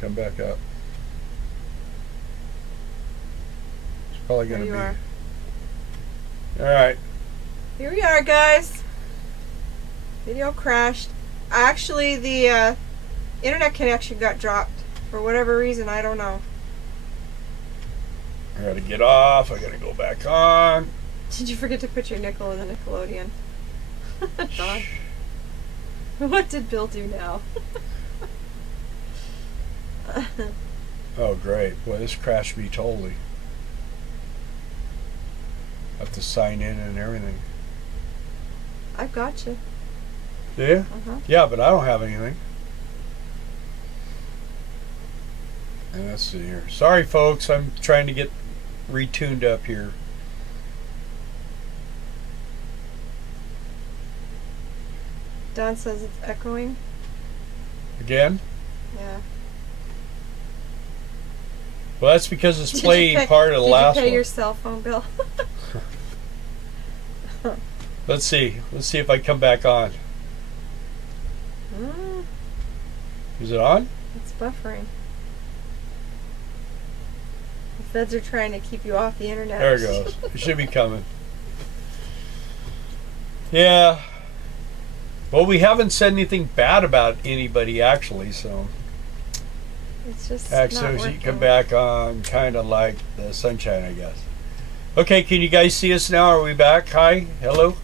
come back up. It's probably going to be. There you All right. Here we are, guys. Video crashed. Actually, the internet connection got dropped for whatever reason. I don't know. I got to get off. I got to go back on. Did you forget to put your nickel in the Nickelodeon? Don. What did Bill do now? Oh, great. Boy, this crashed me totally. I have to sign in and everything. I've got you. Do you? Yeah, but I don't have anything. And let's see here. Sorry, folks. I'm trying to get retuned up here. Don says it's echoing. Again? Yeah. Well, that's because it's playing part of the last one. Did you pay your cell phone bill? Let's see. Let's see if I come back on. Is it on? It's buffering. The feds are trying to keep you off the internet. There it goes. It should be coming. Yeah. Well, we haven't said anything bad about anybody, actually, so. It's just actually, so you come back on kind of like the sunshine, I guess. Okay, can you guys see us now? Are we back? Hi? Hello?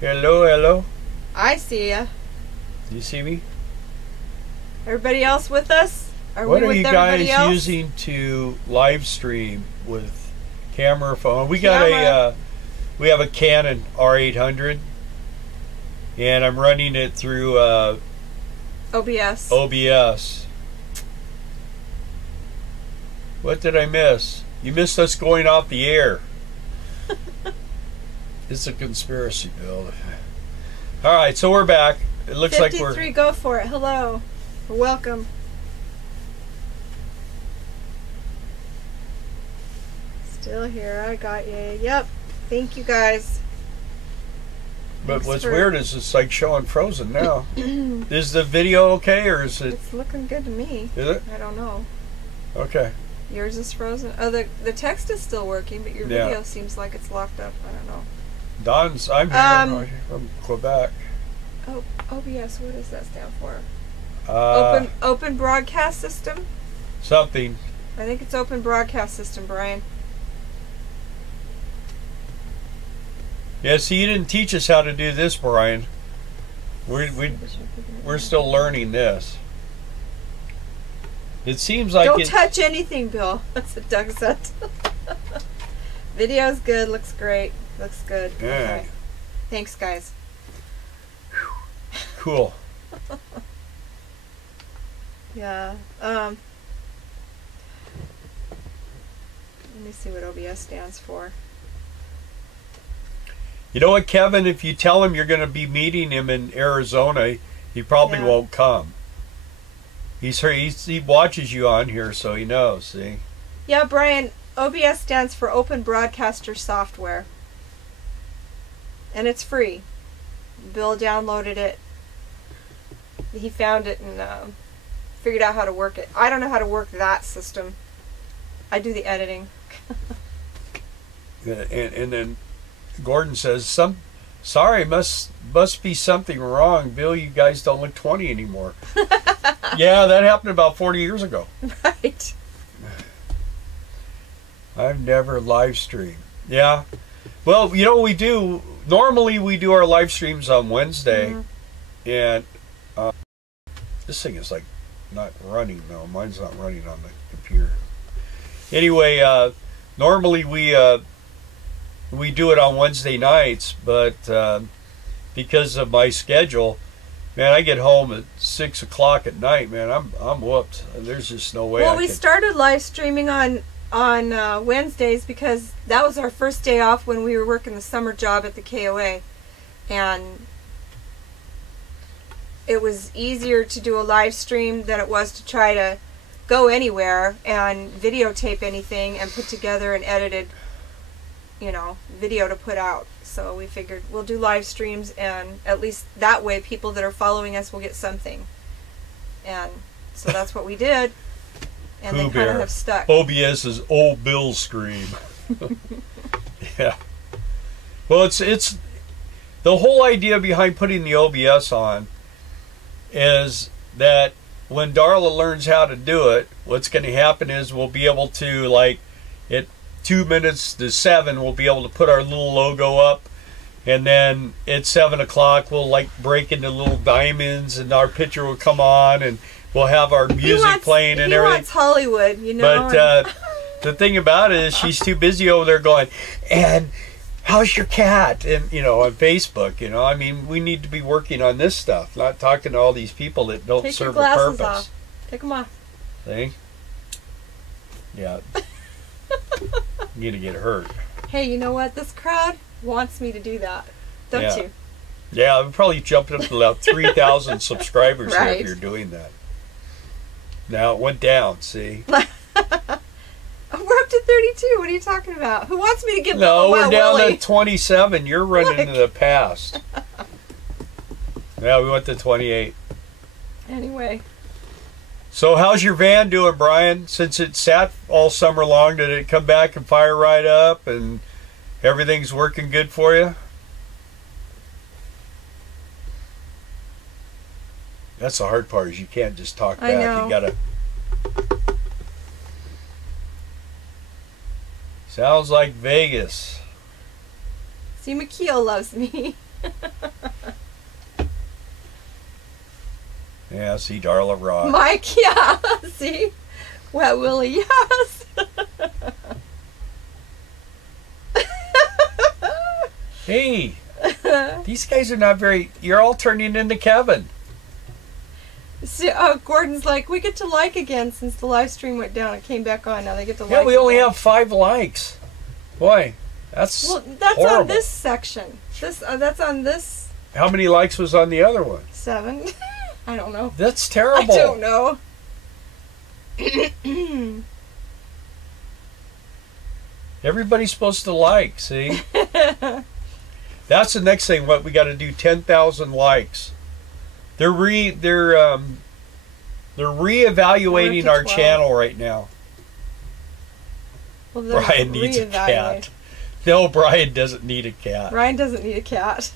Hello, hello? I see ya. You see me? Everybody else with us? What are you guys using to live stream with camera phone? We got we have a Canon R800, and I'm running it through OBS. OBS. What did I miss? You missed us going off the air. It's a conspiracy, Bill. All right, so we're back. It looks like we're 53. Go for it. Hello. Welcome. Still here. I got you. Yep. Thank you, guys. But what's weird is it's like showing frozen now. Is the video okay, or is it? It's looking good to me. Is it? I don't know. Okay. Yours is frozen. Oh, the text is still working, but your video seems like it's locked up. I don't know. Don's. I'm here. From Quebec. Oh, OBS. What does that stand for? Open Broadcast System? Something. I think it's Open Broadcast System, Brian. Yeah, see, you didn't teach us how to do this, Brian. We're still learning this. It seems like don't touch anything, Bill. That's what Doug said. Video's good. Looks great. Looks good. Yeah. Okay. Thanks, guys. Cool. Yeah. Let me see what OBS stands for. You know what, Kevin? If you tell him you're going to be meeting him in Arizona, he probably won't come. He watches you on here, so he knows. See? Yeah, Brian. OBS stands for Open Broadcaster Software, and it's free. Bill downloaded it. He found it and figured out how to work it. I don't know how to work that system. I do the editing. And then Gordon says, sorry, must be something wrong. Bill, you guys don't look 20 anymore. Yeah, that happened about 40 years ago. Right. I've never live streamed. Yeah. Well, you know what we do? Normally we do our live streams on Wednesday. And this thing is like not running though. Mine's not running on the computer. Anyway, normally we do it on Wednesday nights, but because of my schedule, man, I get home at 6 o'clock at night. Man, I'm whooped. There's just no way. Well, we started live streaming on Wednesdays because that was our first day off when we were working the summer job at the KOA, and it was easier to do a live stream than it was to try to go anywhere and videotape anything and put together an edited, you know, video to put out. So we figured we'll do live streams, and at least that way people that are following us will get something. And so that's what we did. and Pooh they kind of Bear. have stuck. OBS is Old Bill Scream. Yeah. Well, it's the whole idea behind putting the OBS on is that when Darla learns how to do it, what's going to happen is we'll be able to, like, at 2 minutes to 7, we'll be able to put our little logo up, and then at 7 o'clock we'll, like, break into little diamonds, and our picture will come on, and we'll have our music playing and everything. He wants Hollywood, you know. But the thing about it is she's too busy over there going, and how's your cat? And, you know, on Facebook, you know, I mean, we need to be working on this stuff, not talking to all these people that don't serve a purpose. Take your glasses off. Take them off. See? Yeah. I'm going to get hurt. Hey, you know what? This crowd wants me to do that. Don't you? Yeah, I'm probably jumping up to about 3,000 subscribers here if you're doing that. Now it went down, see? We're up to 32. What are you talking about? Who wants me to get No, we're down Willie? to 27. You're running into the past. Yeah, we went to 28. Anyway. So how's your van doing, Brian? Since it sat all summer long, did it come back and fire right up and everything's working good for you? That's the hard part, is you can't just talk back. I know. You gotta... Sounds like Vegas. See, McKeel loves me. Yeah, see, Darla Rock. Mike, yeah. See? Wet Willie, yes. Hey, these guys are not very... You're all turning into Kevin. So, Gordon's like, we get to like again since the live stream went down and came back on. Now they get to like. Yeah, we only again. have 5 likes. Boy, that's that's horrible. on this section. That's on this. How many likes was on the other one? 7. I don't know. That's terrible. I don't know. Everybody's supposed to like, see? That's the next thing. What we got to do, 10,000 likes. They're reevaluating our channel right now. Well, Brian needs a cat. No, Brian doesn't need a cat. Brian doesn't need a cat.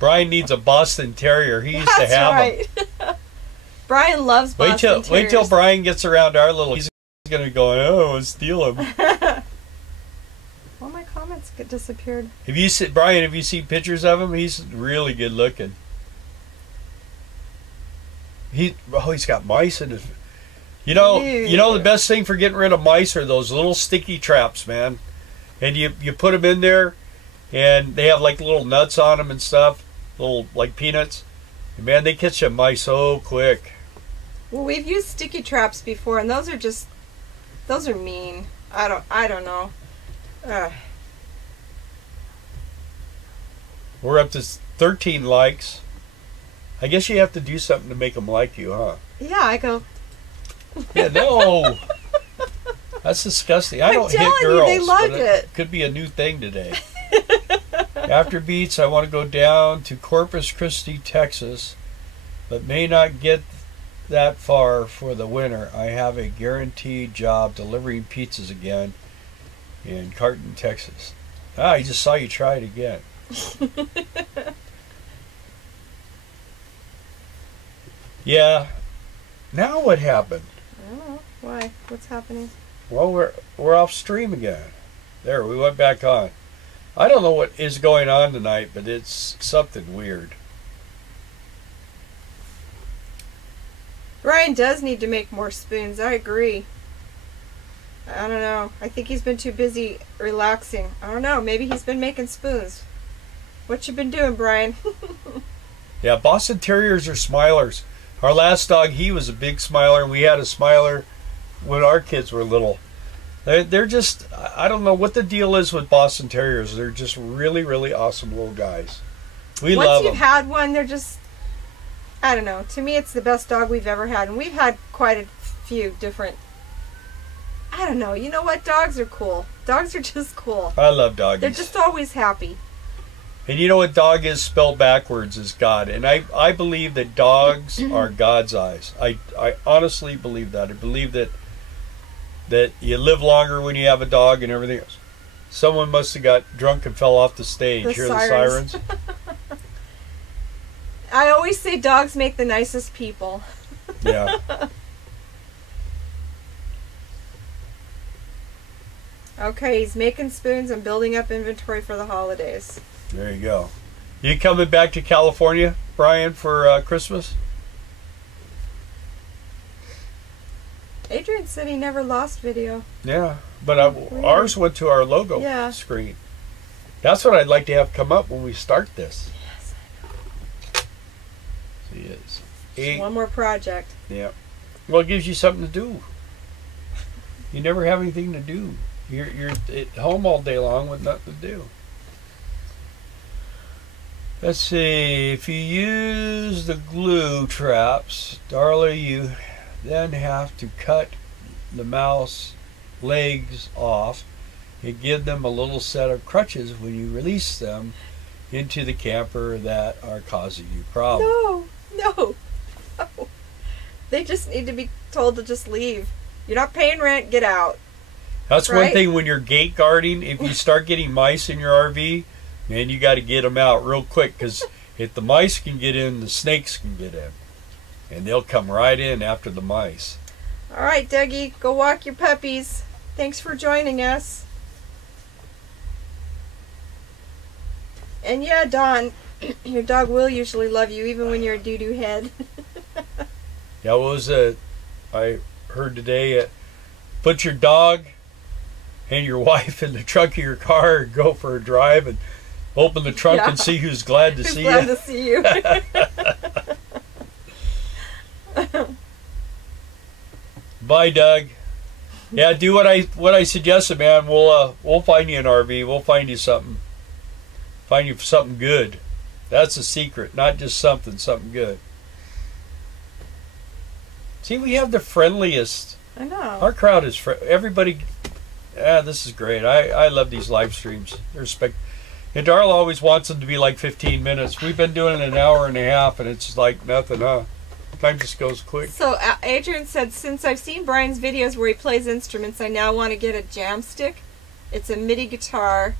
Brian needs a Boston Terrier. He used to have right. Them. Brian loves Boston Terriers. Wait till Brian gets around our little... He's going to go, oh, and steal him. All my comments get disappeared. Brian, have you seen pictures of him? He's really good looking. He's got mice in his... You know the best thing for getting rid of mice are those little sticky traps, man. And you put them in there, and they have like little nuts on them and stuff, little like peanuts. And man, they catch them mice so quick. Well, we've used sticky traps before, and those are mean. I don't know. We're up to 13 likes. I guess you have to do something to make them like you, huh? Yeah, I go. Yeah, no. That's disgusting. I don't hit girls. They like it. Could be a new thing today. After Beats, I want to go down to Corpus Christi, Texas, but may not get that far for the winter. I have a guaranteed job delivering pizzas again in Carton, Texas. I just saw you try it again. Yeah. Now what happened? I don't know. Why? What's happening? Well, we're off stream again. There, we went back on. I don't know what is going on tonight, but it's something weird. Ryan does need to make more spoons. I agree. I don't know. I think he's been too busy relaxing. I don't know. Maybe he's been making spoons. What you been doing, Brian? Yeah, Boston Terriers are smilers. Our last dog, he was a big smiler, and we had a smiler when our kids were little. They're just, I don't know what the deal is with Boston Terriers. They're just really, really awesome little guys. We love them. Once you've had one, they're just, I don't know. To me, it's the best dog we've ever had. And we've had quite a few different, I don't know. You know what? Dogs are cool. Dogs are just cool. I love doggies. They're just always happy. And you know what dog is spelled backwards is God. And I believe that dogs are God's eyes. I honestly believe that. I believe that that you live longer when you have a dog and everything else. Someone must have got drunk and fell off the stage. Hear the sirens? I always say dogs make the nicest people. Yeah. Okay, he's making spoons and building up inventory for the holidays. There you go. You coming back to California, Brian, for Christmas? Adrian said he never lost video. Yeah, but ours went to our logo screen. That's what I'd like to have come up when we start this. Yes, I know. He is. Just one more project. Yeah. Well, it gives you something to do. You never have anything to do. You're at home all day long with nothing to do. Let's see. If you use the glue traps, Darla, you then have to cut the mouse legs off and give them a little set of crutches when you release them into the camper that are causing you problems. No. They just need to be told to just leave. You're not paying rent, get out. That's right? One thing when you're gate guarding, if you start getting mice in your RV, man, you got to get them out real quick, because if the mice can get in, the snakes can get in. And they'll come right in after the mice. All right, Dougie, go walk your puppies. Thanks for joining us. And yeah, Dawn, your dog will usually love you, even when you're a doo-doo head. Yeah, what was it? I heard today, put your dog and your wife in the trunk of your car and go for a drive and open the trunk and see who's glad to see you. Glad to see you. Bye, Doug. Yeah, do what I suggested, man. We'll find you an RV. We'll find you something. Find you something good. That's the secret, not just something good. See, we have the friendliest. I know. Our crowd is everybody. This is great. I love these live streams. They're and Darla always wants them to be like 15 minutes. We've been doing it an hour and a half, and it's like nothing, huh? Time just goes quick. So Adrian said, since I've seen Brian's videos where he plays instruments, I now want to get a jam stick. It's a MIDI guitar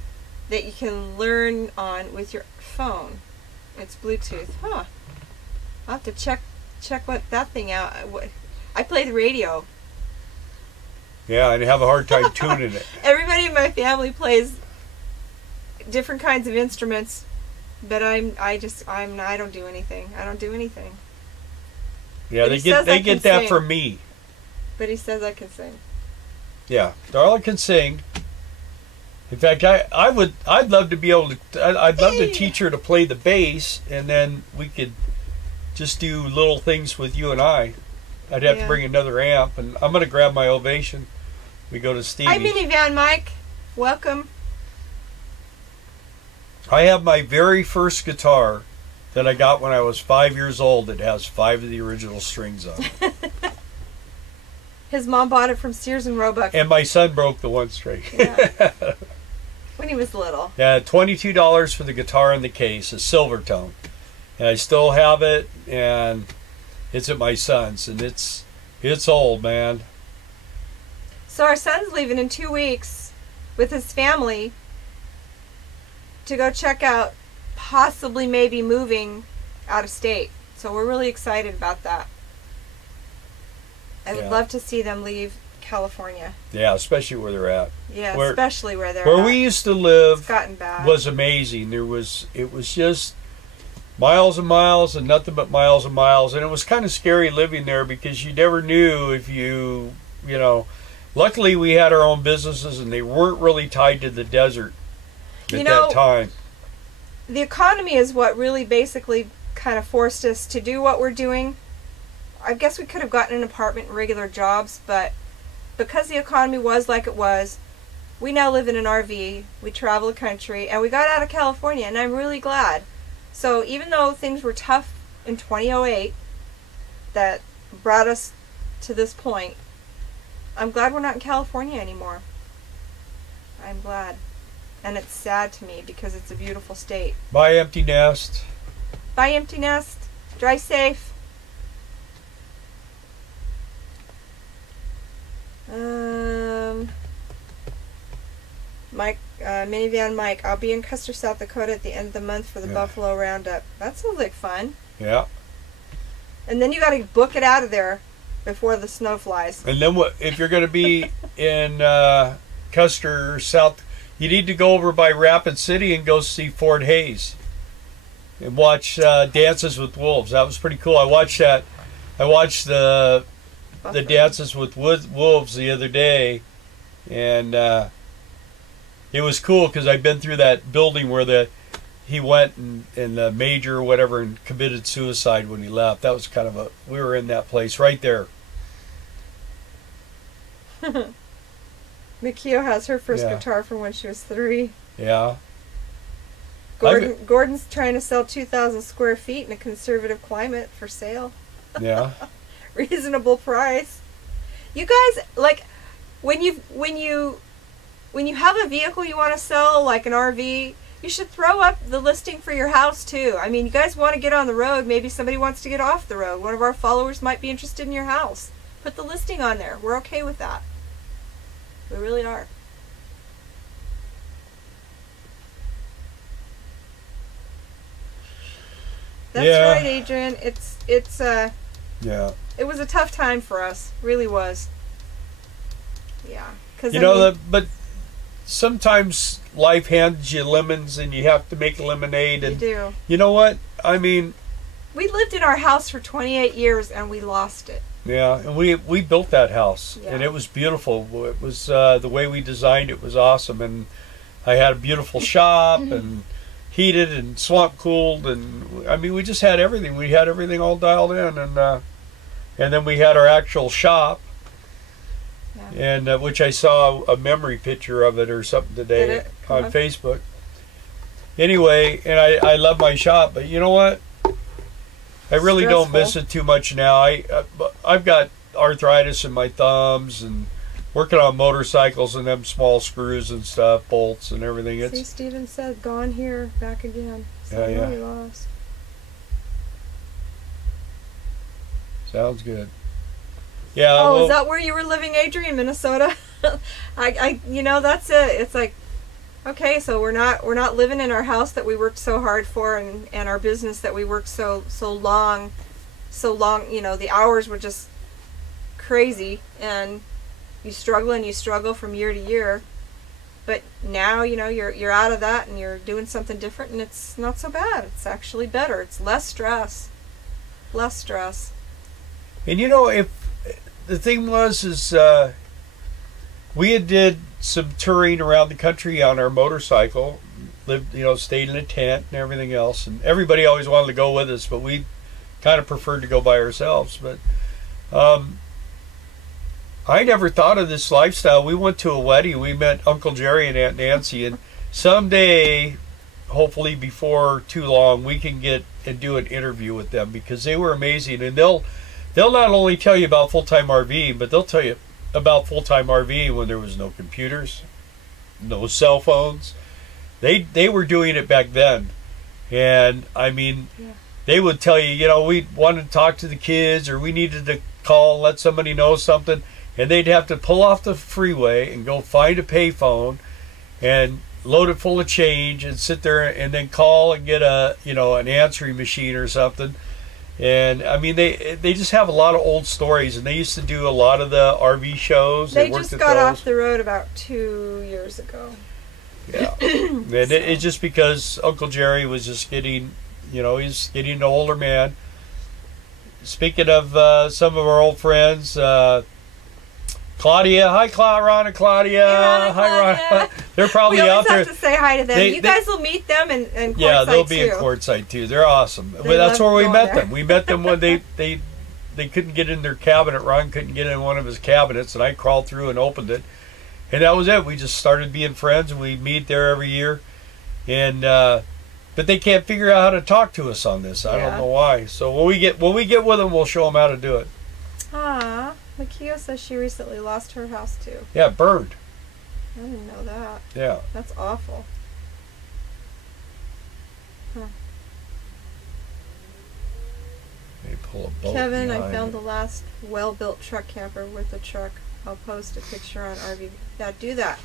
that you can learn on with your phone. It's Bluetooth. Huh. I'll have to check that thing out. I play the radio. Yeah, and have a hard time tuning it. Everybody in my family plays different kinds of instruments, but I don't do anything. I don't do anything. Yeah, they get that from me. But he says I can sing. Yeah, Darla can sing. In fact, I'd love to be able to. I'd love to teach her to play the bass, and then we could just do little things with you and I. I'd have to bring another amp, and I'm gonna grab my Ovation. We go to Stevie. Hi, Minivan Mike. Welcome. I have my very first guitar that I got when I was 5 years old that has 5 of the original strings on it. His mom bought it from Sears and Roebuck. And my son broke the one string. Yeah. When he was little. Yeah, $22 for the guitar and the case, a silver tone. And I still have it, and it's at my son's, and it's old, man. So our son's leaving in 2 weeks with his family to go check out possibly maybe moving out of state. So we're really excited about that. I would love to see them leave California. Yeah, especially where they're at. Yeah, especially where they're at. Where we used to live it's gotten bad. Was amazing. It was just miles and miles and nothing but miles and miles. And it was kind of scary living there because you never knew if you know. Luckily, we had our own businesses and they weren't really tied to the desert at that time. The economy is what really basically kind of forced us to do what we're doing. I guess we could have gotten an apartment and regular jobs, but because the economy was like it was, we now live in an RV, we travel the country, and we got out of California, and I'm really glad. So even though things were tough in 2008 that brought us to this point, I'm glad we're not in California anymore. I'm glad. And it's sad to me because it's a beautiful state. Bye, empty nest. Bye, empty nest. Drive safe. Mike, Minivan Mike, I'll be in Custer, South Dakota at the end of the month for the Buffalo Roundup. That sounds like fun. Yeah. And then you got to book it out of there before the snow flies. And then what? If you're going to be in Custer, South, you need to go over by Rapid City and go see Fort Hays and watch Dances with Wolves. That was pretty cool. I watched that. I watched the Dances with Wolves the other day, and it was cool because I've been through that building where he went and the major or whatever and committed suicide when he left. That was kind of we were in that place right there. Mikio has her first guitar from when she was 3. Yeah. Gordon's trying to sell 2,000 square feet in a conservative climate for sale. Yeah. Reasonable price. You guys, like, when you have a vehicle you want to sell, like an RV, you should throw up the listing for your house too. I mean, you guys want to get on the road. Maybe somebody wants to get off the road. One of our followers might be interested in your house. Put the listing on there. We're okay with that. We really are. That's right, Adrian. It's yeah. It was a tough time for us. Really was. Yeah. But sometimes life hands you lemons and you have to make lemonade. And you do. You know what? I mean, we lived in our house for 28 years and we lost it. Yeah, and we built that house, and it was beautiful. It was the way we designed it was awesome, and I had a beautiful shop and heated and swamp cooled, and I mean we just had everything. We had everything all dialed in, and then we had our actual shop, and which I saw a memory picture of it or something today on Facebook. Anyway, and I love my shop, but you know what? I really don't miss it too much now. I've got arthritis in my thumbs and working on motorcycles and them small screws and stuff, bolts and everything. See, Steven said, gone here, back again. So we lost. Sounds good. Yeah. Oh, is that where you were living, Adrian, Minnesota? That's it. It's like, okay, so we're not living in our house that we worked so hard for, and our business that we worked so long. The hours were just crazy, and you struggle from year to year. But now you're out of that and you're doing something different, and it's not so bad. It's actually better. It's less stress. And if the thing is we had did some touring around the country on our motorcycle, stayed in a tent and everything else, and everybody always wanted to go with us, but we kind of preferred to go by ourselves. But I never thought of this lifestyle. We went to a wedding. We met Uncle Jerry and Aunt Nancy, and someday, hopefully before too long, we can get and do an interview with them, because they were amazing, and they'll not only tell you about full-time RVing, but they'll tell you about full-time RVing when there was no computers, no cell phones. They were doing it back then, and I mean, they would tell you, we wanted to talk to the kids, or we needed to call and let somebody know something, and they'd have to pull off the freeway and go find a payphone and load it full of change and sit there and then call and get an answering machine or something. And I mean, they just have a lot of old stories, and they used to do a lot of the RV shows. They just got off the road about 2 years ago. Yeah, and it's just because Uncle Jerry was just getting, he's getting an older man. Speaking of some of our old friends, Claudia, hi, Ron and Claudia. Hey, hi, Ron. They're probably out there. We always have to say hi to them. You guys will meet them in Quartzsite too. Yeah, they'll be in Quartzsite too. They're awesome. But that's where we met them. We met them when they couldn't get in their cabinet. Ron couldn't get in one of his cabinets, and I crawled through and opened it, and that was it. We just started being friends, and we meet there every year, and but they can't figure out how to talk to us on this. I don't know why. So when we get with them, we'll show them how to do it. Ah. Makio says she recently lost her house too. Yeah, burned. I didn't know that. Yeah. That's awful. Huh. They pull a boat Kevin, I found the last well-built truck camper with a truck. I'll post a picture on RV. Yeah, do that.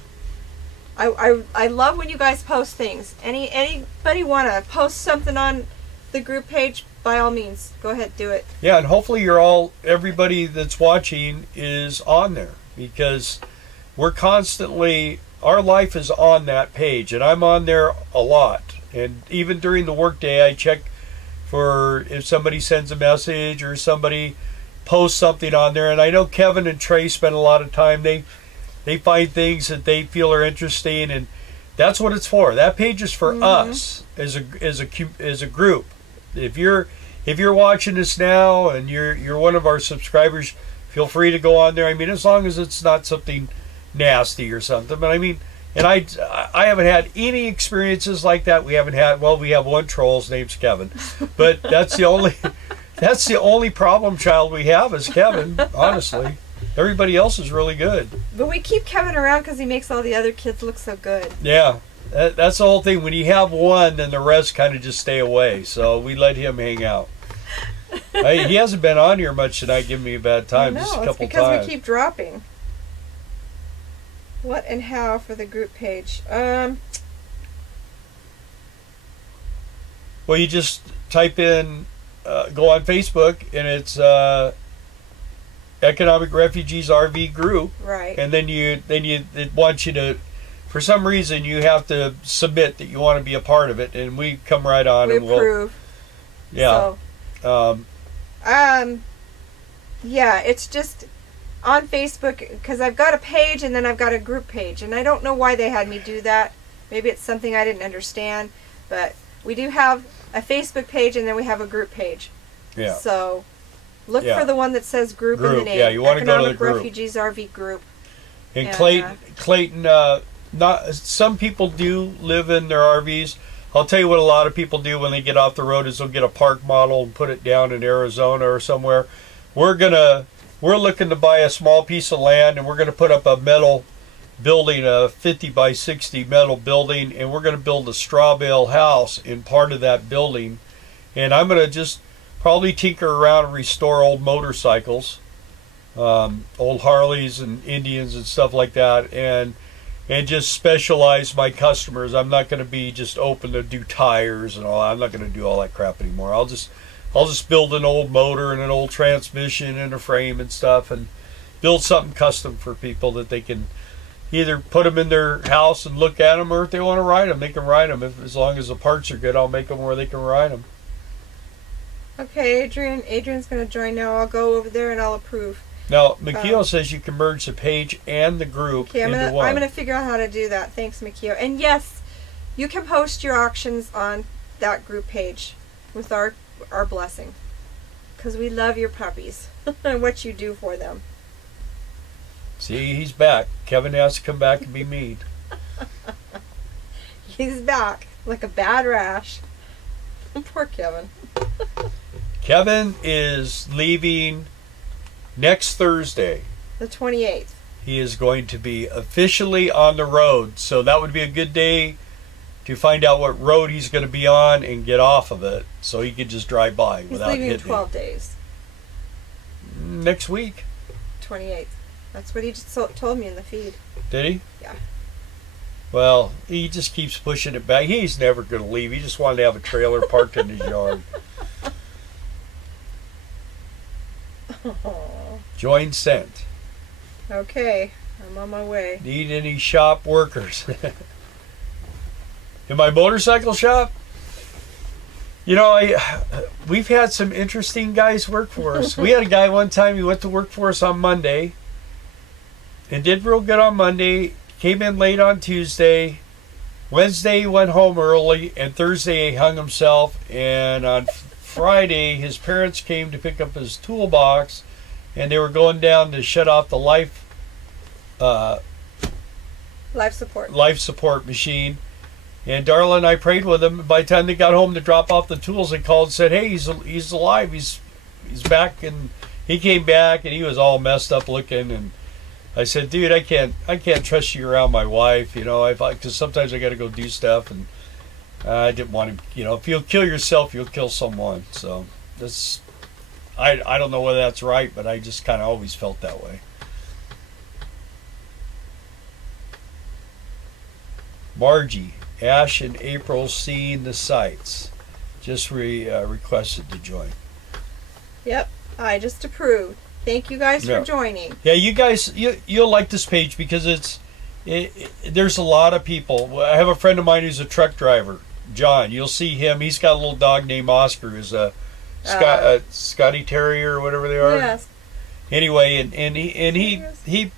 I love when you guys post things. Anybody want to post something on the group page? By all means, go ahead, do it. Yeah, and hopefully everybody that's watching is on there, because we're constantly, our life is on that page, and I'm on there a lot. And even during the workday, I check for if somebody sends a message or somebody posts something on there. And I know Kevin and Trey spend a lot of time. They find things that they feel are interesting, and that's what it's for. That page is for us as a group. If you're watching this now and you're one of our subscribers, feel free to go on there. I mean, as long as it's not something nasty or something. But I mean, and I haven't had any experiences like that. We haven't had, well, we have one troll. His name's Kevin, but that's the only problem child we have is Kevin. Honestly, everybody else is really good. But we keep Kevin around because he makes all the other kids look so good. Yeah. That's the whole thing. When you have one, then the rest kind of just stay away. So we let him hang out. He hasn't been on here much tonight, giving me a bad time. No, just a it's couple because times. we keep dropping. What and how for the group page? Well, you just type in, go on Facebook, and it's Economic Refugees RV Group. Right. And then it wants you to. For some reason, you have to submit that you want to be a part of it, and we come right on. We and approve. Yeah. So, yeah, it's just on Facebook, because I've got a page and then I've got a group page, and I don't know why they had me do that. Maybe it's something I didn't understand, but we do have a Facebook page and then we have a group page. Yeah. So look for the one that says group in the name. Yeah, you want to go to the group. Refugees RV Group. And Clayton, not some people do live in their RVs. I'll tell you what a lot of people do when they get off the road is they'll get a park model and put it down in Arizona or somewhere. We're looking to buy a small piece of land, and we're gonna put up a metal building, a 50 by 60 metal building, and we're gonna build a straw bale house in part of that building. And I'm gonna just probably tinker around and restore old motorcycles, old Harleys and Indians and stuff like that, and just specialize my customers. I'm not going to be just open to do tires and all. I'm not going to do all that crap anymore. I'll just build an old motor and an old transmission and a frame and stuff, and build something custom for people that they can either put them in their house and look at them, or if they want to ride them, they can ride them. As long as the parts are good, I'll make them where they can ride them. Okay, Adrian's going to join now. I'll go over there and I'll approve. Now, Mikio says you can merge the page and the group into one. I'm gonna figure out how to do that. Thanks, Mikio. And yes, you can post your auctions on that group page with our blessing, because we love your puppies and what you do for them. See, he's back. Kevin has to come back and be mean. He's back like a bad rash. Poor Kevin. Kevin is leaving next Thursday. The 28th. He is going to be officially on the road. So that would be a good day to find out what road he's going to be on and get off of it, so he could just drive by without hitting. He's leaving in 12 days. Next week. 28th. That's what he just told me in the feed. Did he? Yeah. Well, he just keeps pushing it back. He's never going to leave. He just wanted to have a trailer parked in his yard. Join sent. Okay, I'm on my way. Need any shop workers? In my motorcycle shop? You know, we've had some interesting guys work for us. We had a guy one time, he went to work for us on Monday and did real good on Monday, came in late on Tuesday. Wednesday he went home early, and Thursday he hung himself, and on Friday his parents came to pick up his toolbox, and they were going down to shut off the life support machine. And Darla and I prayed with him. By the time they got home to drop off the tools, they called and said, "Hey, he's alive. He's back." And he came back, and he was all messed up looking. And I said, "Dude, I can't trust you around my wife. You know, because sometimes I got to go do stuff, and I didn't want him. You know, if you'll kill yourself, you'll kill someone." So this, I don't know whether that's right, but I just kind of always felt that way. Margie, Ash and April seeing the sights. Just requested to join. Yep, I just approved. Thank you guys for joining. Yeah, you guys, you'll like this page because there's a lot of people. I have a friend of mine who's a truck driver, John. You'll see him. He's got a little dog named Oscar, who's a Scotty Terrier or whatever they are. Yes. Anyway, and he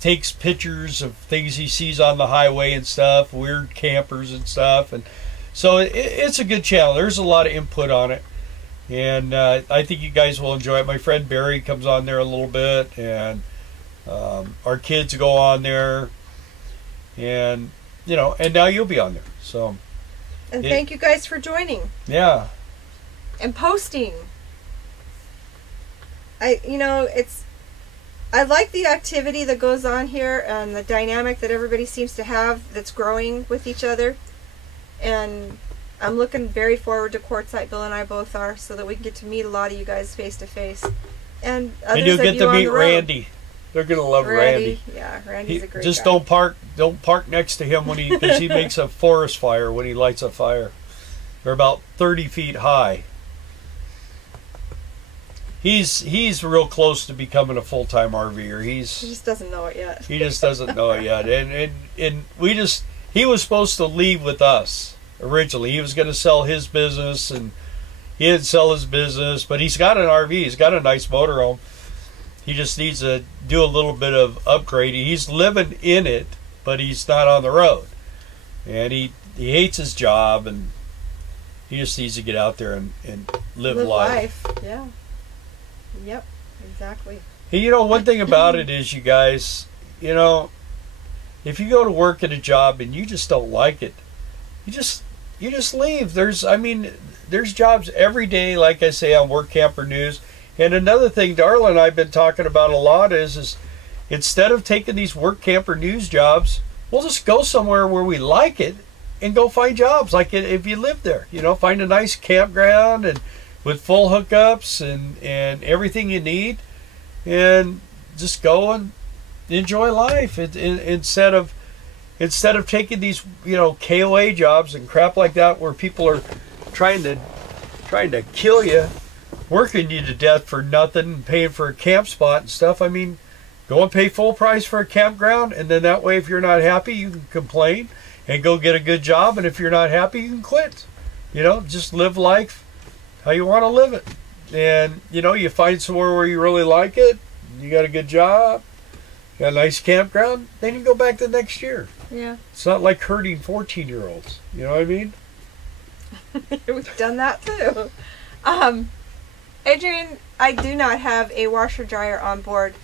takes pictures of things he sees on the highway and stuff, weird campers and stuff, and so it's a good channel. There's a lot of input on it, and I think you guys will enjoy it. My friend Barry comes on there a little bit, and our kids go on there, and and now you'll be on there. So, and thank you guys for joining. Yeah. And posting. I like the activity that goes on here and the dynamic that everybody seems to have that's growing with each other. And I'm looking very forward to Quartzsite. Bill and I both are, so that we can get to meet a lot of you guys face to face. And you'll get to meet Randy. They're gonna love Randy. Yeah, Randy's a great guy. Just don't park next to him because he makes a forest fire when he lights a fire. They're about 30 feet high. He's real close to becoming a full-time RVer. He just doesn't know it yet. He just doesn't know it yet. And he was supposed to leave with us originally. He was going to sell his business, and he didn't sell his business, but he's got an RV. He's got a nice motorhome. He just needs to do a little bit of upgrading. He's living in it, but he's not on the road. And he hates his job, and he just needs to get out there and live life. Yeah. Yep, exactly. Hey, one thing about it is, you guys, if you go to work at a job and you just don't like it, you just leave. There's jobs every day, like I say, on Work Camper News. And another thing Darla and I have been talking about a lot is instead of taking these Work Camper News jobs, we'll just go somewhere where we like it and go find jobs. Like if you live there, find a nice campground and with full hookups and everything you need, and just go and enjoy life. Instead of taking these KOA jobs and crap like that, where people are trying to kill you, working you to death for nothing, and paying for a camp spot and stuff. I mean, go and pay full price for a campground, and then that way, if you're not happy, you can complain and go get a good job. And if you're not happy, you can quit. Just live life how you want to live it. And you find somewhere where you really like it, you got a good job, got a nice campground, then you go back the next year. Yeah. It's not like herding 14-year-olds. You know what I mean? We've done that too. Adrian, I do not have a washer dryer on board.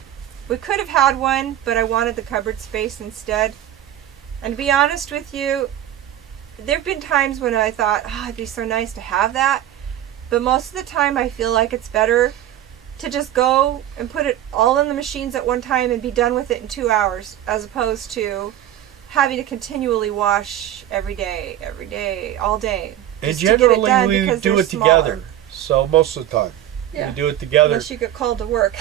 We could have had one, but I wanted the cupboard space instead. And to be honest with you, there have been times when I thought, it'd be so nice to have that. But most of the time I feel like it's better to just go and put it all in the machines at one time and be done with it in 2 hours, as opposed to having to continually wash every day, all day. And generally we do it together. So most of the time. Yeah. We do it together. Unless you get called to work.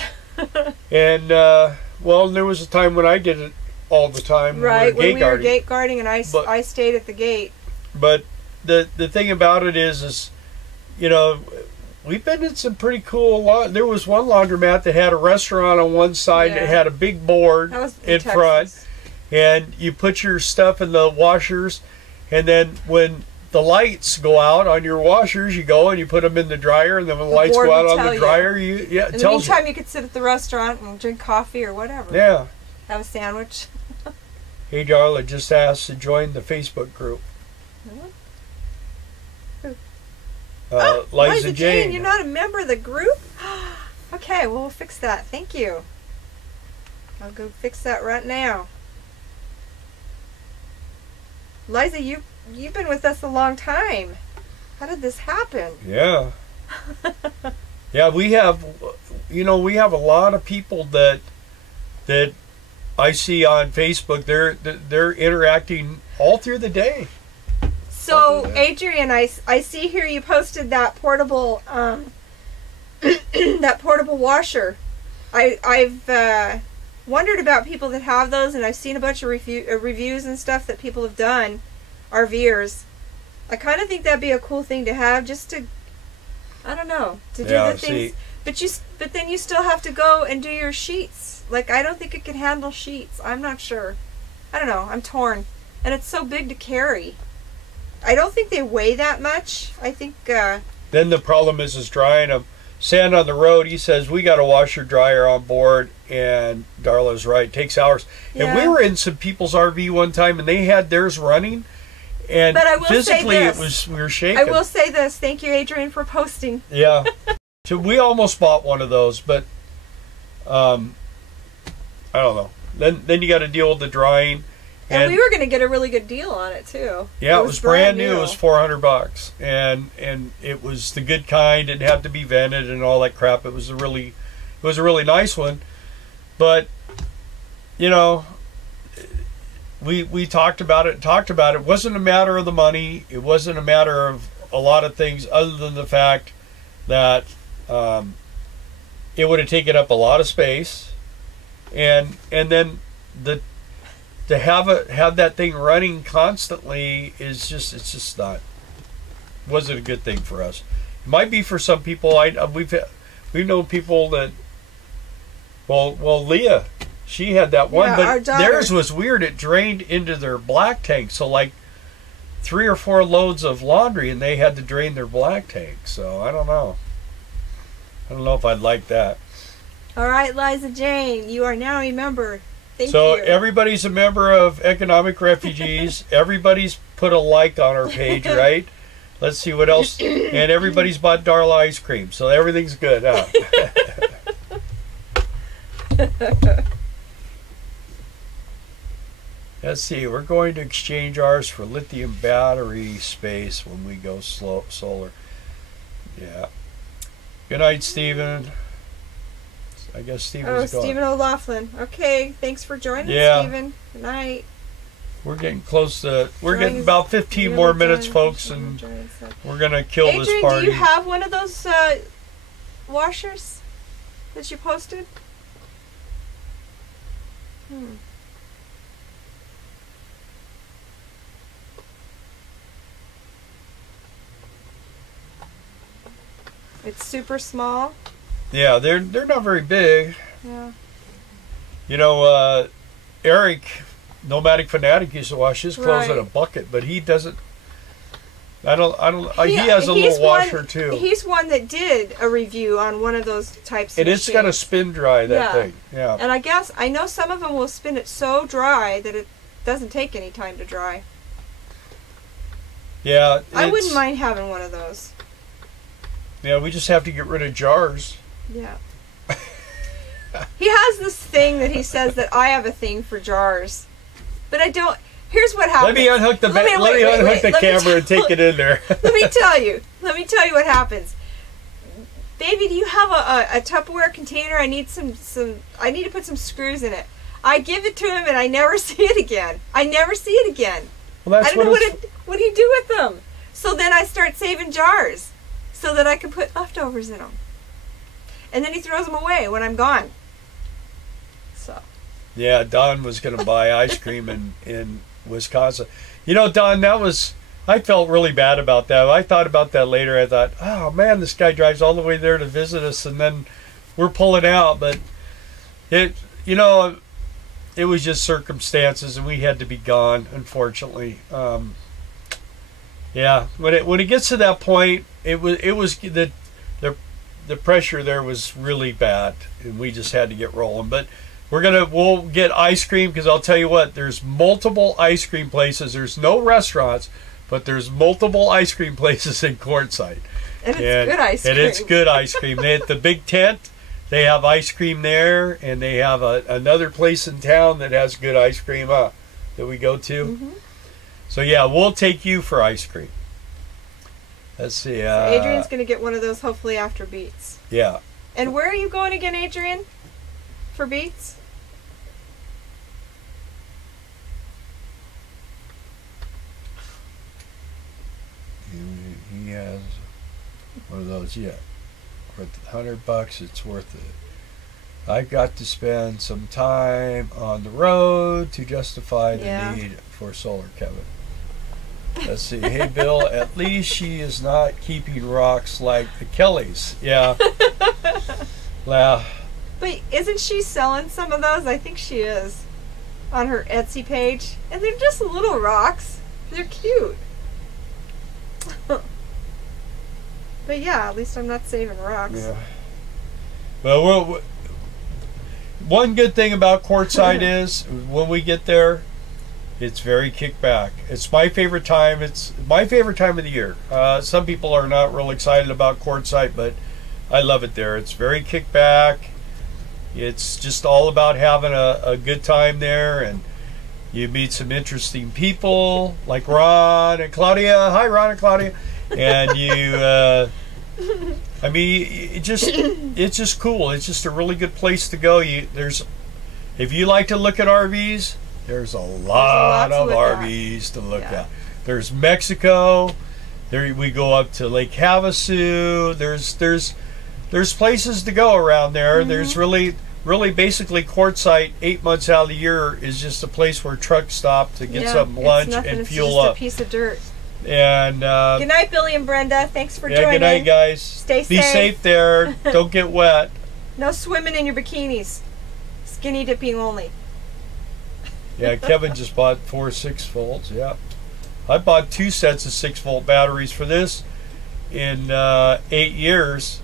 And, there was a time when I did it all the time. Right, when we were gate guarding and I stayed at the gate. But the thing about it is we've been in some pretty cool there was one laundromat that had a restaurant on one side that had a big board in front, and you put your stuff in the washers, and then when the lights go out on your washers, you go and you put them in the dryer, and then when the lights go out on the dryer, it tells you. In the meantime, you could sit at the restaurant and drink coffee or whatever. Yeah. Have a sandwich. Hey, Darla just asked to join the Facebook group. Liza Jane. You're not a member of the group? Okay, well, we'll fix that. Thank you. I'll go fix that right now. Liza, you've been with us a long time. How did this happen? Yeah. Yeah, we have a lot of people that I see on Facebook. They're interacting all through the day. So, Adrian, I see here you posted that portable that portable washer. I've wondered about people that have those, and I've seen a bunch of reviews and stuff that people have done, RVers. I kind of think that'd be a cool thing to have, just to, I don't know, to do the things. But then you still have to go and do your sheets. Like, I don't think it can handle sheets. I'm not sure. I don't know. I'm torn. And it's so big to carry. I don't think they weigh that much. I think... Then the problem is drying them. Sand on the road, he says, we got a washer dryer on board, and Darla's right. It takes hours. Yeah. And we were in some people's RV one time, and they had theirs running. And but I will physically, say this. we were shaking. I will say this. Thank you, Adrian, for posting. Yeah. So we almost bought one of those, but I don't know. Then you got to deal with the drying. And we were going to get a really good deal on it too. Yeah, it was brand new. It was $400, and it was the good kind. It had to be vented and all that crap. It was a really nice one. But you know, we talked about it. It wasn't a matter of the money. It wasn't a matter of a lot of things other than the fact that it would have taken up a lot of space, and then to have that thing running constantly it's not wasn't a good thing for us. It might be for some people. We've known people that well Leah, she had that one, but theirs was weird. It drained into their black tank, so like 3 or 4 loads of laundry, and they had to drain their black tank. So I don't know if I'd like that. All right, Liza Jane, you are now a member. Thank you. Everybody's a member of Economic Refugees. Everybody's put a like on our page, right? Let's see what else. And everybody's bought Darla ice cream, so everything's good, huh? Let's see. We're going to exchange ours for lithium battery space when we go solar. Yeah. Good night, Stephen. I guess Stephen's gone. Stephen O'Laughlin. Okay, thanks for joining, Stephen. Good night. We're getting close to... We're getting about 15 more minutes, folks, and we're going to kill this party. Adrian, do you have one of those washers that you posted? It's super small. Yeah, they're not very big. Yeah. You know, Eric, Nomadic Fanatic, used to wash his clothes in a bucket, but he doesn't. He has a little washer too. He's one that did a review on one of those types of machines. It's got to spin dry, that thing. Yeah. And I know some of them will spin it so dry that it doesn't take any time to dry. Yeah. I wouldn't mind having one of those. Yeah, we just have to get rid of jars. Yeah. He has this thing that he says that I have a thing for jars, but I don't. Here's what happens. Let me unhook the camera and take it in there. Let me tell you what happens. Baby, do you have a Tupperware container? I need I need to put some screws in it. I give it to him and I never see it again. Well, I don't know what do you do with them. So then I start saving jars so that I can put leftovers in them. And then he throws them away when I'm gone. So. Yeah, Don was going to buy ice cream in Wisconsin. You know, Don, I felt really bad about that. I thought about that later. I thought, oh man, this guy drives all the way there to visit us, and then we're pulling out. But it was just circumstances, and we had to be gone, unfortunately. Yeah, when it gets to that point, it was the pressure there was really bad, and we just had to get rolling. But we'll get ice cream, because I'll tell you what, there's multiple ice cream places. There's no restaurants, but there's multiple ice cream places in Quartzsite. And it's good ice cream. And it's good ice cream. They at the big tent, they have ice cream there, and they have another place in town that has good ice cream that we go to. Mm-hmm. So yeah, we'll take you for ice cream. Let's see. So Adrian's going to get one of those hopefully after Beats. Yeah. And where are you going again, Adrian? For Beats? He has one of those. Yeah. Worth $100. It's worth it. I got to spend some time on the road to justify the Yeah. need for solar, Kevin. Let's see. Hey, Bill, at least she is not keeping rocks like the Kellys. Yeah. Well, But isn't she selling some of those? I think she is. On her Etsy page. And they're just little rocks. They're cute. But yeah, at least I'm not saving rocks. yeah. Well, one good thing about Quartzsite is when we get there, it's very kickback. It's my favorite time. It's my favorite time of the year. Some people are not real excited about Quartzsite, but I love it there. It's very kickback. It's just all about having a good time there, and you meet some interesting people like Ron and Claudia. Hi, Ron and Claudia. And you, I mean, it's just cool. It's just a really good place to go. If you like to look at RVs, there's a lot of RVs to look at. There's Mexico. There we go up to Lake Havasu. There's places to go around there. Mm-hmm. There's really basically Quartzsite 8 months out of the year is just a place where trucks stop to get some lunch and fuel up. It's just a piece of dirt. And good night, Billy and Brenda. Thanks for joining. Good night, guys. Stay Be safe there. Don't get wet. No swimming in your bikinis. Skinny dipping only. Yeah, Kevin just bought 4 6-volts. Yeah, I bought 2 sets of 6-volt batteries for this in 8 years.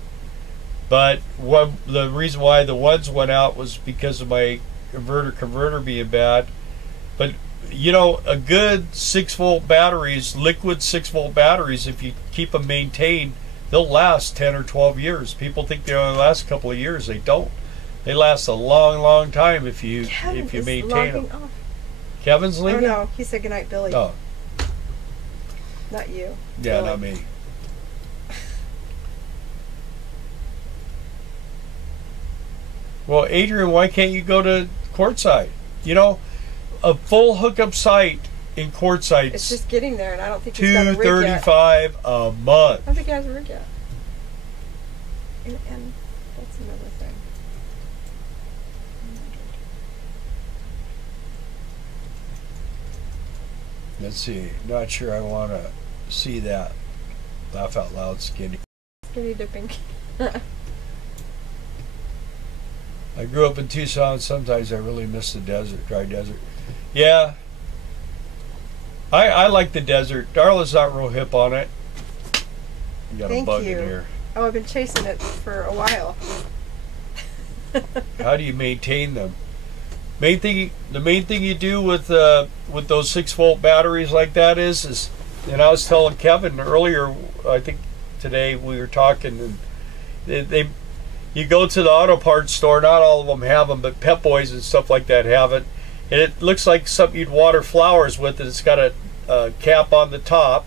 But the reason why the ones went out was because of my converter being bad. But you know, a good 6-volt batteries, liquid 6-volt batteries, if you keep them maintained, they'll last 10 or 12 years. People think they only last a couple of years. They don't. They last a long, long time if you maintain them. Off. Kevin's leaving? Oh no, he said goodnight, Billy. Oh. Not you. Yeah, Billy. not me. Well, Adrian, why can't you go to Quartzsite? You know, a full hookup site in Quartzsite. It's just getting there, and I don't think he's got a rig yet. $235 a month. I don't think he has a rig yet. And that's another thing. Let's see. Not sure I want to see that. Laugh out loud, skinny. Skinny dipping. I grew up in Tucson. Sometimes I really miss the desert, dry desert. Yeah. I like the desert. Darla's not real hip on it. You got a bug in here. Oh, I've been chasing it for a while. How do you maintain them? The main thing you do with those 6-volt batteries like that is, and I was telling Kevin earlier, I think today we were talking, and you go to the auto parts store, not all of them have them, but Pep Boys and stuff like that have it. And it looks like something you'd water flowers with. It's got a cap on the top,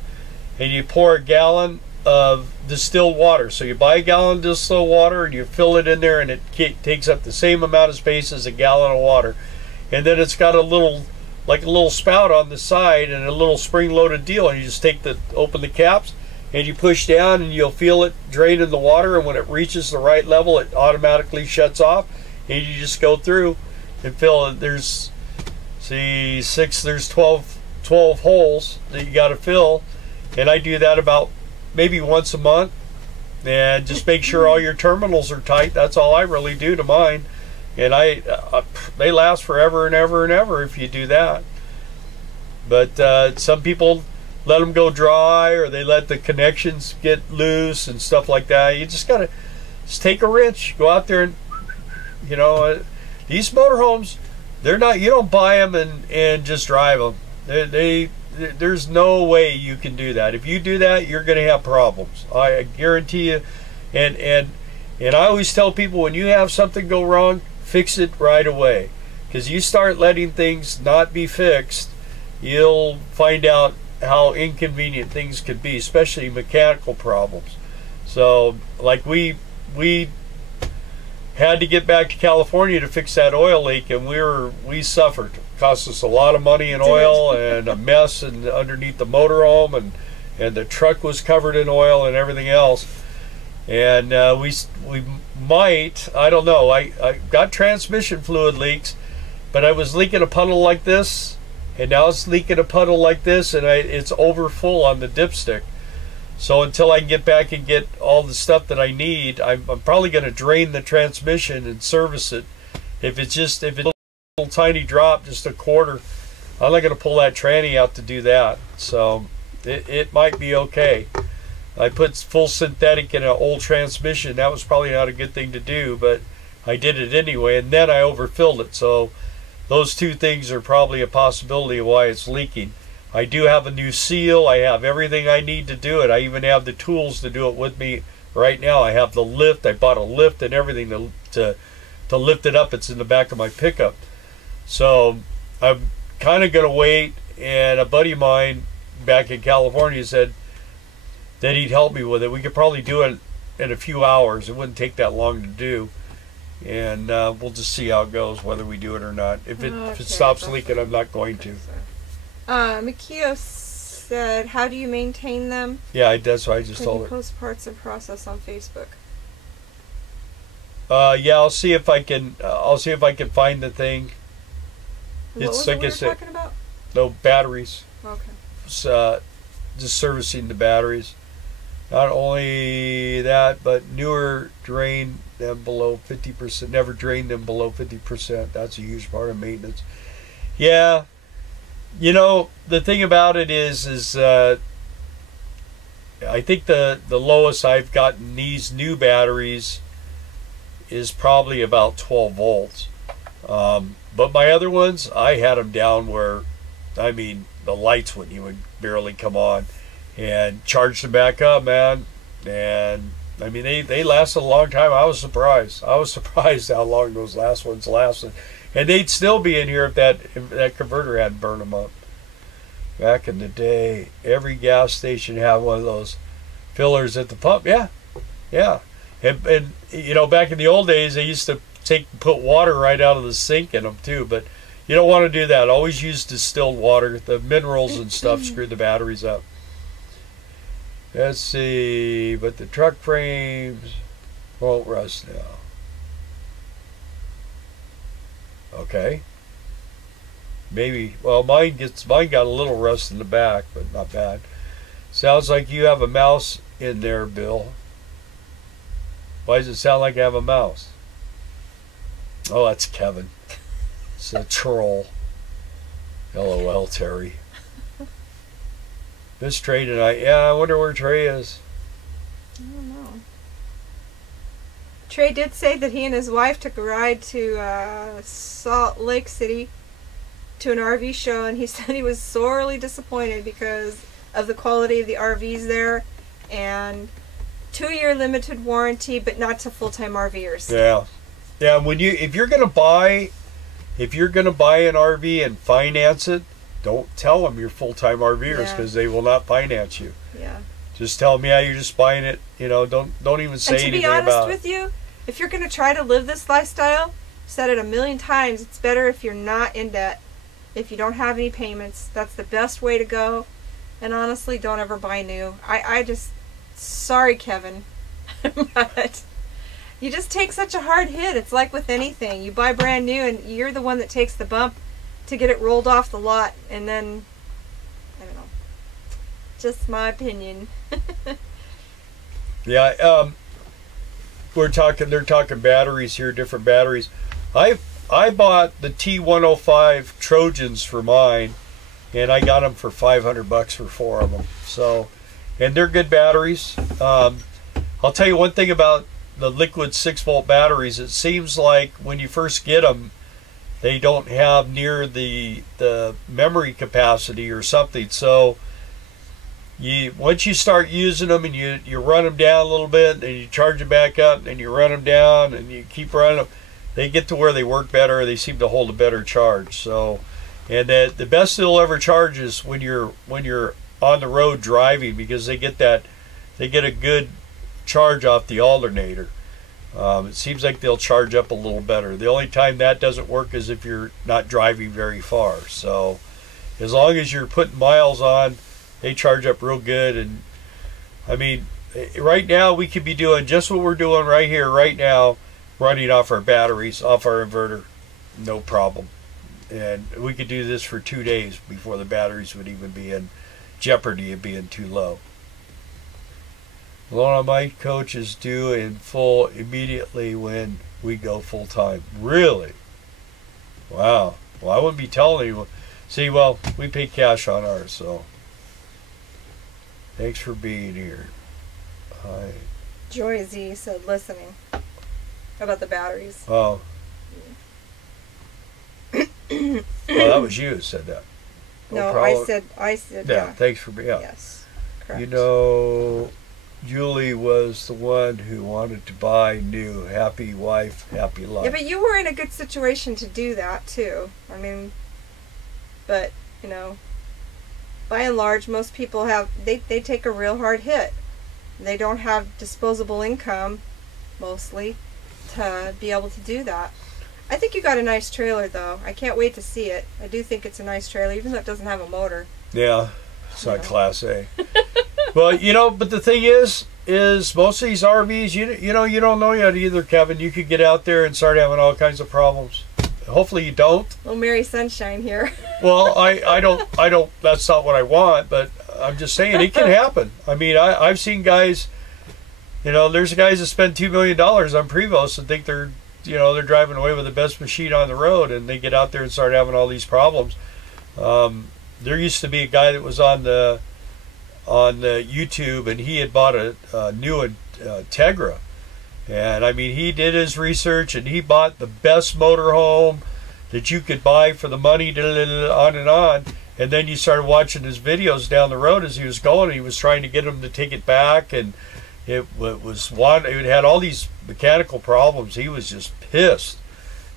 and you pour a gallon of distilled water. So you buy a gallon of distilled water and you fill it in there, and it takes up the same amount of space as a gallon of water. And then it's got a little spout on the side and a little spring-loaded deal. And you just open the caps, and you push down, and you'll feel it drain in the water. And when it reaches the right level, it automatically shuts off, and you just go through and fill it. There's 12 holes that you got to fill, and I do that about maybe once a month, and just make sure all your terminals are tight. That's all I really do to mine, and they last forever and ever and ever if you do that. But some people let them go dry, or they let the connections get loose and stuff like that. You just gotta take a wrench, go out there, and these motorhomes, they're not. You don't buy them and just drive them. There's no way you can do that. If you do that, you're going to have problems. I guarantee you. And I always tell people, when you have something go wrong, fix it right away. Because you start letting things not be fixed, you'll find out how inconvenient things could be, especially mechanical problems. So, like we had to get back to California to fix that oil leak, and we suffered. It cost us a lot of money in oil and a mess underneath the motorhome, and the truck was covered in oil and everything else. And we might. I don't know. I got transmission fluid leaks, but I was leaking a puddle like this, and now it's leaking a puddle like this, and it's over full on the dipstick. So until I can get back and get all the stuff that I need, I'm probably going to drain the transmission and service it. If it's a little tiny drop, just a quarter, I'm not going to pull that tranny out to do that. So it might be okay. I put full synthetic in an old transmission. That was probably not a good thing to do, but I did it anyway, and then I overfilled it. So those two things are probably a possibility of why it's leaking. I do have a new seal. I have everything I need to do it. I even have the tools to do it with me right now. I have the lift. I bought a lift and everything to lift it up. It's in the back of my pickup. So I'm kind of going to wait, and a buddy of mine back in California said that he'd help me with it. We could probably do it in a few hours. It wouldn't take that long to do. And we'll just see how it goes, whether we do it or not. If it stops leaking, I'm not going to. Mikio said, how do you maintain them? Yeah, that's what I just told her. Post parts in process on Facebook. Yeah, I'll see if I can. I'll see if I can find the thing. What was it we were talking about? No, batteries. Okay. It's, just servicing the batteries. Not only that, but newer drain them below 50%. Never drain them below 50%. That's a huge part of maintenance. Yeah, you know, the thing about it is I think the lowest I've gotten these new batteries is probably about 12 volts. But my other ones, I had them down where, I mean, the lights wouldn't even barely come on, and charged them back up, man. And I mean, they lasted a long time. I was surprised. I was surprised how long those last ones lasted, and they'd still be in here if that converter hadn't burned them up. Back in the day, every gas station had one of those fillers at the pump. Yeah, yeah. And you know, back in the old days, they used to put water right out of the sink in them too, but you don't want to do that. Always use distilled water. The minerals and stuff screw the batteries up. Let's see, but the truck frames won't rust now. Okay. Maybe, well, mine got a little rust in the back, but not bad. Sounds like you have a mouse in there, Bill. Why does it sound like I have a mouse? Oh, that's Kevin. It's a troll. LOL, Terry. Miss Trey tonight. Yeah, I wonder where Trey is. I don't know. Trey did say that he and his wife took a ride to Salt Lake City to an RV show, and he said he was sorely disappointed because of the quality of the RVs there, and 2-year limited warranty, but not to full-time RVers. Yeah, yeah. If you're gonna buy an RV and finance it, don't tell them you're full-time RVers, because they will not finance you. Yeah. Just tell them, yeah, you're just buying it. You know, don't even say anything about it. And to be honest with you, if you're gonna try to live this lifestyle, said it a million times, it's better if you're not in debt. If you don't have any payments, that's the best way to go. And honestly, don't ever buy new. I just, sorry, Kevin, but you just take such a hard hit. It's like with anything. You buy brand new and you're the one that takes the bump to get it rolled off the lot, and then, I don't know. Just my opinion. Yeah, they're talking batteries here, different batteries. I bought the T105 Trojans for mine, and I got them for $500 for 4 of them. So, and they're good batteries. I'll tell you one thing about the liquid 6-volt batteries. It seems like when you first get them, they don't have near the memory capacity or something. So once you start using them and you run them down a little bit, and you charge them back up, and you run them down, and you keep running them, they get to where they work better. They seem to hold a better charge. So, and the best it'll ever charge is when you're on the road driving, because they get a good charge off the alternator. It seems like they'll charge up a little better. The only time that doesn't work is if you're not driving very far. So as long as you're putting miles on, they charge up real good. And I mean, right now we could be doing just what we're doing right here, right now, running off our batteries, off our inverter, no problem. And we could do this for 2 days before the batteries would even be in jeopardy of being too low. Loan on my coach is due in full immediately when we go full time. Really? Wow. Well, I wouldn't be telling you. See, well, we pay cash on ours, so thanks for being here. Hi. Joy Z said listening about the batteries. Oh. Well, that was you who said that. No, problem. I said, yeah. Thanks for being. Yeah. Yes, correct. You know, Julie was the one who wanted to buy new. Happy wife, happy life. Yeah, but you were in a good situation to do that too. I mean, but you know, by and large, most people have they take a real hard hit. They don't have disposable income, mostly, to be able to do that. I think you got a nice trailer, though. I can't wait to see it. I do think it's a nice trailer, even though it doesn't have a motor. Yeah, it's not Class A. Well, you know, but the thing is most of these RVs, you know, you don't know yet either, Kevin. You could get out there and start having all kinds of problems. Hopefully you don't. Well, Mary Sunshine here. Well, I don't. That's not what I want, but I'm just saying it can happen. I mean, I've seen guys. You know, there's guys that spend $2 million on Prevost and think they're driving away with the best machine on the road, and they get out there and start having all these problems. There used to be a guy that was on the YouTube, and he had bought a new Tegra, and I mean, he did his research, and he bought the best motorhome that you could buy for the money, on and on. And then you started watching his videos down the road as he was going. He was trying to get him to take it back, and it had all these mechanical problems. He was just pissed,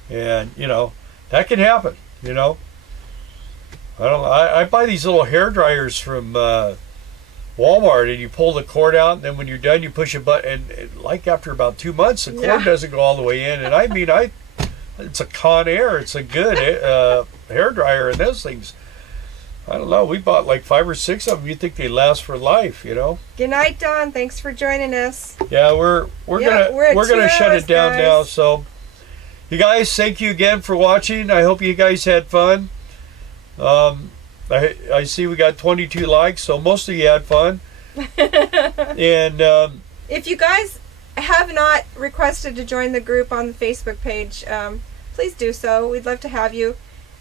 and you know that can happen. You know, I buy these little hair dryers from Walmart, and you pull the cord out, and then when you're done, you push a button, and like after about 2 months, the cord doesn't go all the way in. And I mean, it's a Conair. It's a good hair dryer, and those things. I don't know. We bought like 5 or 6 of them. You think they last for life, you know? Good night, Don. Thanks for joining us. Yeah, we're gonna shut it down now. So, you guys, thank you again for watching. I hope you guys had fun. I see we got 22 likes, so most of you had fun. And if you guys have not requested to join the group on the Facebook page, please do so. We'd love to have you.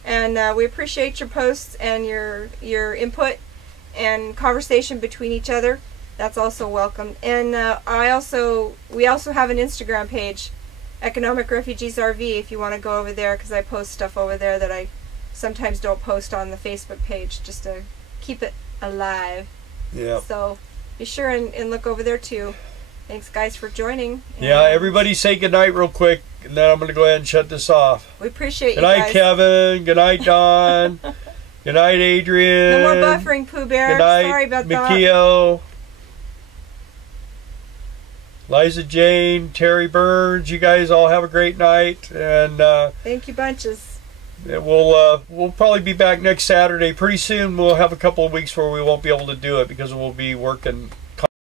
And we appreciate your posts and your input and conversation between each other. That's also welcome. And we also have an Instagram page, Economic Refugees RV, if you want to go over there, because I post stuff over there that I sometimes don't post on the Facebook page, just to keep it alive. Yeah. So be sure and look over there too. Thanks, guys, for joining. Yeah, everybody say goodnight real quick, and then I'm going to go ahead and shut this off. We appreciate you guys. Good night, Kevin. Good night, Don. Good night, Adrian. No more buffering, Pooh Bear. Good night, sorry about Mikio. Liza Jane, Terry Burns. You guys all have a great night. And thank you bunches. We'll probably be back next Saturday. Pretty soon we'll have a couple of weeks where we won't be able to do it because we'll be working